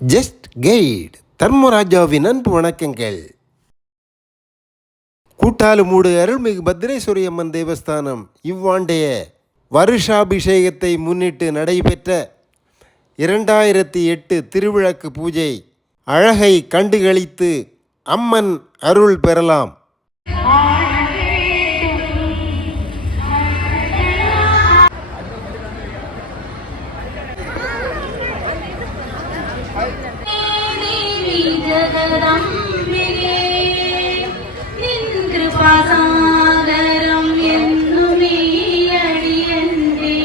Just guide தர்மராஜாவின் அன்பு வணக்கங்கள். கூட்டாலுமூடு அருள்மிகு பத்ரேஸ்வரி அம்மன் தேவஸ்தானம் இவ்வாண்டைய வருஷாபிஷேகத்தை முன்னிட்டு நடைபெற்ற 2008 திருவிளக்கு பூஜை அழகை கண்டுகளித்து அம்மன் அருள் பெறலாம். ஜகதம்பிகே நின் கிருபாசாகரம் என்னுமே அடியன்றே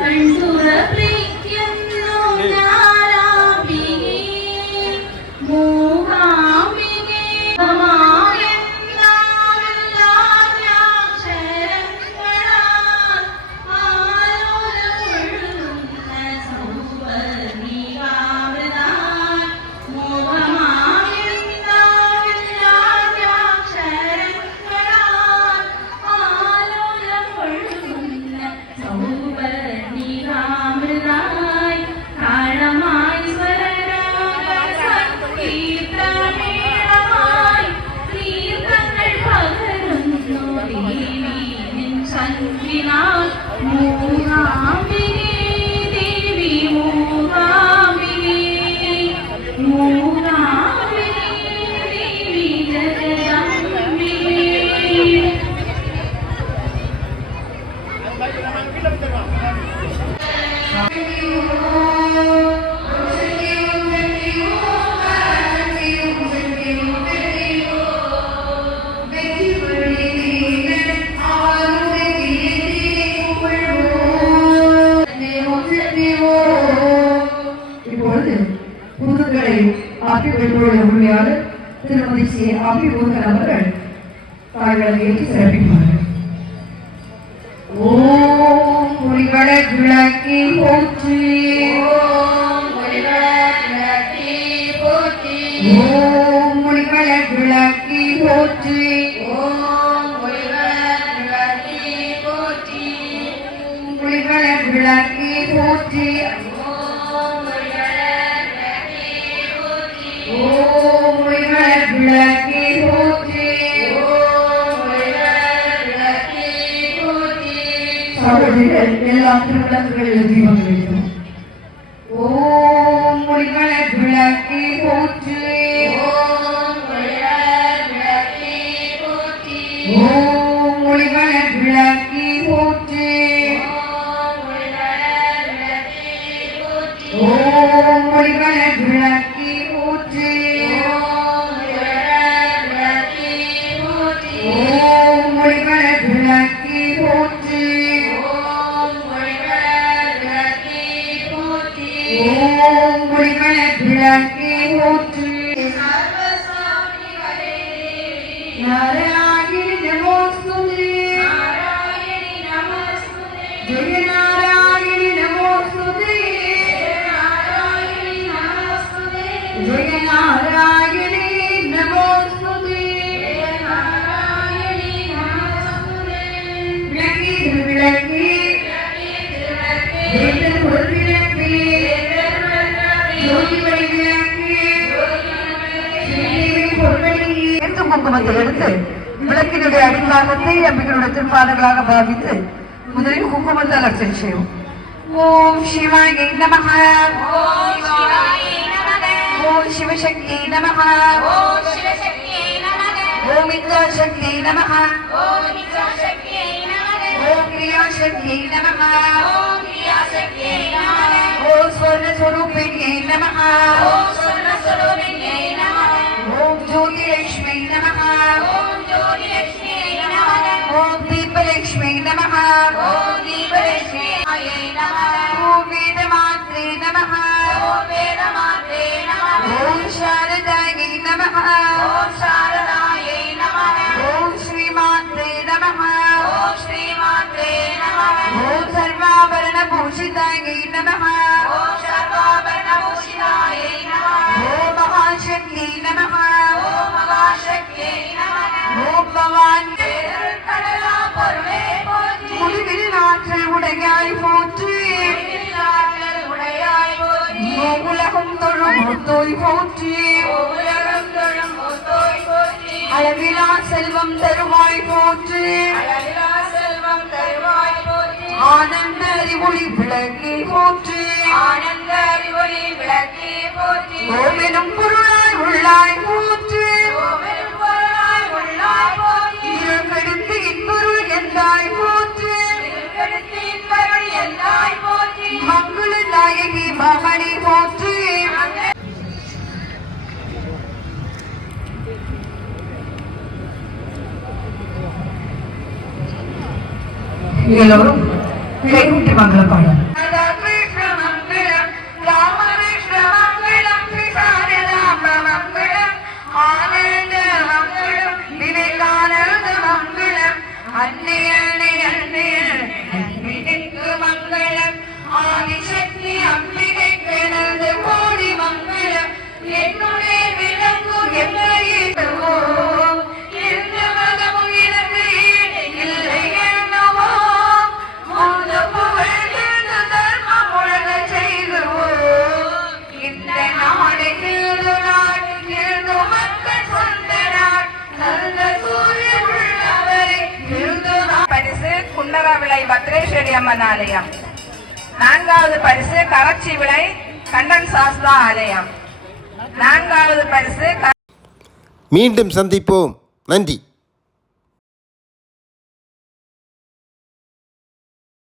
கண்துர பிரிக்கின்றோ ஞானாம்பிகே மூகாம்பிகே உரிமையாளர் திருமதி சி அபிமுகன் அவர்கள் தாழ்வழங்கேற்று சிறப்பிப்பார்கள். ஓம் ஒளிவள விளக்கி போற்றி, ஓம் ஒளிவள விளக்கி போற்றி, ஓம் ஒளிவள விளக்கி போற்றி, ஓம் ஒளிவள விளக்கி போற்றி, ஒளிவள விளக்கி போற்றி, விளக்கி போற்றி, சகோதரர்கள் எல்லாம் திருவிளக்குகளில் தீபம் வைக்கும். ஓம் ஒளிவள விளக்கி போற்றி, ஓம் விளக்கி போற்றி, ஓம் ஒளிவள விளக்கி போற்றி, ஓம் ஒளிவள விளக்கி போற்றி, நாராயணி நமோஸ்துதே, நாராயணி நமோஸ்துதே, ஜெய நாராயணி நமோஸ்துதே, நாராயணி நமோஸ்துதே, ஜெய நாராயணி நமோஸ்துதே, நாராயணி நமோஸ்துதே. விளக்கி திருவிளக்கி, விளக்கி திருவிளக்கி, ஜோதி வழி விளக்கி, குங்குமத்தை எடுத்து விளக்கினுடைய அடிவாகத்தை அம்பிகளுடைய திருப்பாதங்களாக பாவித்து முதலில் குங்குமத்தால் அர்ச்சனை செய்வோம். ஓம் சிவாய நமஹ, ஓம் சிவசக்தி நமஹ, ஓம் இந்திராசக்தி நமஹ, ஓம் கிரியாசக்தி நமஹ, ஓம் ஸ்வர்ணஸ்வரூபிண்யே நமஹ, ஓம் ஜோதிலக்ஷ்மி நமஹ, ஓம் தீபலக்ஷ்மி நமஹ, ஓம் வேதமாத்ரே நமஹ, ஓம் சாரதாயை நமஹ, ஓம் ஸ்ரீமாத்ரே நமஹ, ஓம் சர்வாபரண பூஷிதாயை நமஹ, ஓம் மகாசக்தி நமஹ, ஓம் பவானி முடிவில் ஆற்றல் உடையாய் போற்றி, உலகம் தொழு மூத்தோய் போற்றி அளவிலா செல்வம் தருவாய் போற்றி ஆனந்த அறிவொளி விளக்கி போற்றி ஓமெனும் பொருளாய் உள்ளாய் போற்றி இருகெடுத்து இன்பொருள் எந்தாய் போற்றி மங்கள நாயகி மகனி போற்றி எல்லோரும் கைவிட்டு மங்கள பாடல் ஆதிசக்தி அம்பிகைக்கு எனது கோடி மங்களம் என்னுடைய விளங்கும் எல்லையே எந்த மதமும் எனக்கு இல்லை என்னவோ முந்த புகழ் தர்மம் உலக செய்கிறோம் இந்த நாடு கேடு நாடு கேடு மக்கள் சொந்த நாடு நல்ல சூரிய உள்ளவரை பரிசு குண்டரவிளை பத்ரேஸ்வரி அம்மன் ஆலயம். 4வது பரிசு கரச்சி விளை கண்டன் சாஸ்தா ஆலயம். 4வது பரிசு மீண்டும் சந்திப்போம். நன்றி.